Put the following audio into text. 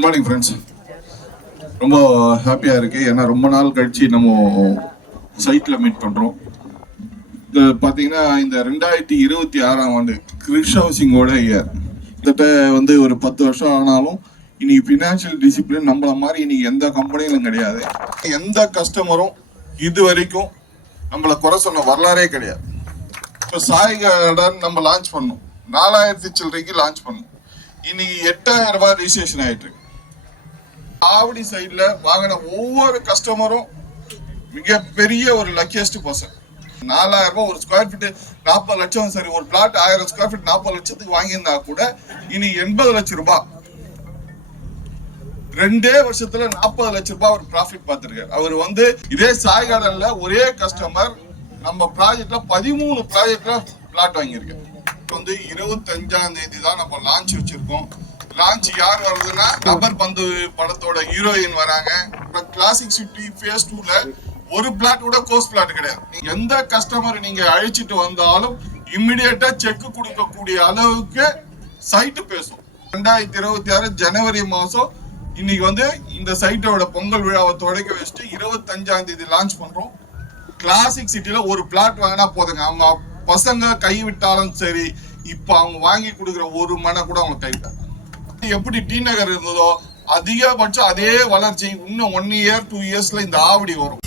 Good morning friends. ரொம்ப ஹாப்பியாக இருக்குது. ஏன்னா ரொம்ப நாள் கழிச்சு நம்ம சைட்டில் மீட் பண்ணுறோம். இது பார்த்தீங்கன்னா இந்த 2026ஆம் ஆண்டு கிரிஷ் ஹவுசிங்கோட இயர். கிட்டத்தட்ட ஒரு 10 வருஷம் ஆனாலும் இன்னைக்கு ஃபினான்ஷியல் டிசிப்ளின் நம்மள மாதிரி இன்னைக்கு எந்த கம்பெனியிலும் கிடையாது. எந்த கஸ்டமரும் இது வரைக்கும் நம்மளை குறை சொன்ன வரலாறே கிடையாது. இப்போ சாய் கார்டன் நம்ம லான்ச் பண்ணோம், 4000 சில்லறைக்கு லான்ச் பண்ணோம். இன்னைக்கு 8000 ரூபாய் ரிஜிஸ்ட்ரேஷன் ஆயிட்டு இருக்கு. ஆவடி சைட்ல வாங்கின ஒவ்வொரு கஸ்டமரும் மிகப்பெரிய ஒரு லக்கியஸ்ட் பர்சன். 4000 ரூபாய் ஒரு ஸ்கொயர் ஃபீட் 40 லட்சம். சரி, ஒரு பிளாட் 1000 ஸ்கொயர் ஃபீட் 40 லட்சத்துக்கு வாங்கியிருந்தா கூட இனி 80 லட்சம் ரூபாய் 2 வருஷத்துல 40 லட்சம் ரூபாய் ஒரு ப்ராஃபிட் பார்த்திருக்காரு. அவர் இதே சாய் கார்டன்ல ஒரே கஸ்டமர் நம்ம ப்ராஜெக்ட்ல 13 ப்ராஜெக்ட்ல பிளாட் வாங்கியிருக்காரு. 25ஆம் தேதி தான் நம்ம லான்ச் வச்சிருக்கோம். லான்ச் யார் வருதுன்னா கபர் பந்து படத்தோட ஹீரோயின் வராங்க. கிளாசிக் சிட்டி ஃபேஸ் 2ல ஒரு பிளாட் கூட கோஸ்ட் பிளாட் கிடையாது. எந்த கஸ்டமர் நீங்க அழைச்சிட்டு வந்தாலும் இம்மிடியேட்டா செக் கொடுக்கக்கூடிய அளவுக்கு சைட்டு பேசும். 2026 ஜனவரி மாசம் இன்னைக்கு இந்த சைட்டோட பொங்கல் விழாவை தொடக்க வச்சுட்டு 25ஆம் தேதி லான்ச் பண்றோம். கிளாசிக் சிட்டில ஒரு பிளாட் வாங்கினா போதுங்க. அவங்க பசங்க கைவிட்டாலும் சரி, இப்ப அவங்க வாங்கி கொடுக்குற ஒரு மனை கூட அவங்க கைவிட்டாங்க. எப்படி டி நகர் இருந்ததோ அதிகபட்சம் அதே வளர்ச்சி இன்னும் 1 இயர் 2 இயர்ஸ்ல இந்த ஆவடி வரும்.